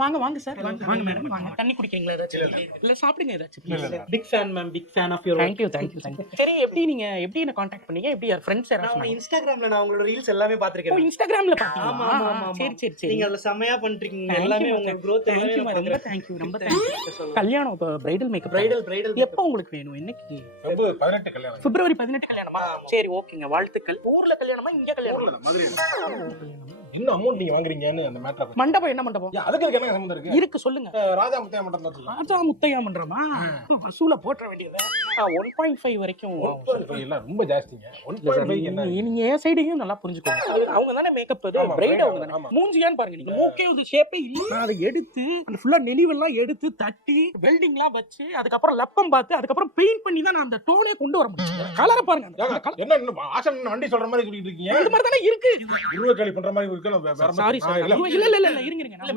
வாங்க வாங்க சார் வாங்க மேடம் வாங்க. தண்ணி குடிக்கிறீங்களா ஏதாச்சும்? இல்ல சாப்பிடுங்க ஏதாச்சும். Big fan ma'am, big fan of your. Thank you thank you thank you. சரி எப்படி என்ன காண்டாக்ட் பண்ணீங்க? எப்படி யார் ஃப்ரெண்ட்ஸ் நான் யாராவது? இன்ஸ்டாகிராம்ல நான் உங்களோட ரீல்ஸ் எல்லாமே ஓ பாத்துர்க்கேன். இன்ஸ்டாகிராம்ல ஆமா பாத்தீங்களா? ஆமா ஆமா. சரி சரி சரி. நீங்க அதுல செமையா பண்றீங்க. Thank எல்லாமே you, உங்க thank growth Thank you, எல்லாமே ரொம்ப தேங்க்யூ ரொம்ப தேங்க்யூ. கல்யாணம் இப்ப பிரைடல் மேக்கப். பிரைடல் எப்போ உங்களுக்கு வேணும்? என்னைக்கு? பிப்ரவரி 18 கல்யாணம். பிப்ரவரி 18 கல்யாணமா? சரி ஓகேங்க, வாழ்த்துக்கள். ஊர்ல கல்யாணமா இங்க கல்யாணமா? இன்னும் அமௌண்ட் நீங்க வாங்குறீங்கன்னு அந்த மேட்டர். மண்டபம் என்ன மண்டபம்? அதுக்கு என்ன சம்பந்தம் இருக்கு? இருக்கு சொல்லுங்க. ராஜா முத்தையா மட்டம் தான் சொல்லலாம். ராஜா முத்தையா மன்றமா? வசூல போற்ற வேண்டியது. 1.5 வரைக்கும். 1.5 எல்லாம் ரொம்ப ஜாஸ்திங்க. 1.5 என்ன? நீங்க ஏன் சைடையும் நல்லா புரிஞ்சுக்கோங்க. அவங்க தானே மேக்கப் இது, ஆமா, பிரைட் bride அவங்க தானே. ஆமா. மூஞ்சியான்னு பாருங்க, நீங்க மூக்கே ஒரு ஷேப்பே இல்ல. நான் அதை எடுத்து அந்த ஃபுல்லா நெளிவெல்லாம் எடுத்து தட்டி வெல்டிங்லாம் வச்சு அதுக்கப்புறம் லப்பம் பார்த்து அதுக்கப்புறம் பெயிண்ட் பண்ணி தான் நான் அந்த டோனே கொண்டு வர முடியும். கலரை பாருங்க. அந்த colour என்ன இன்னும் ஆசன் வண்டி சொல்ற மாதிரி சொல்லிட்டு இருக்கீங்க? இந்த மாதிரி தானே இருக்கு. இருபது களி பண்ற மாதிரி இருக்கு. Sorry sorry. இல்ல இல்ல இல்ல இருங்க இருங்க.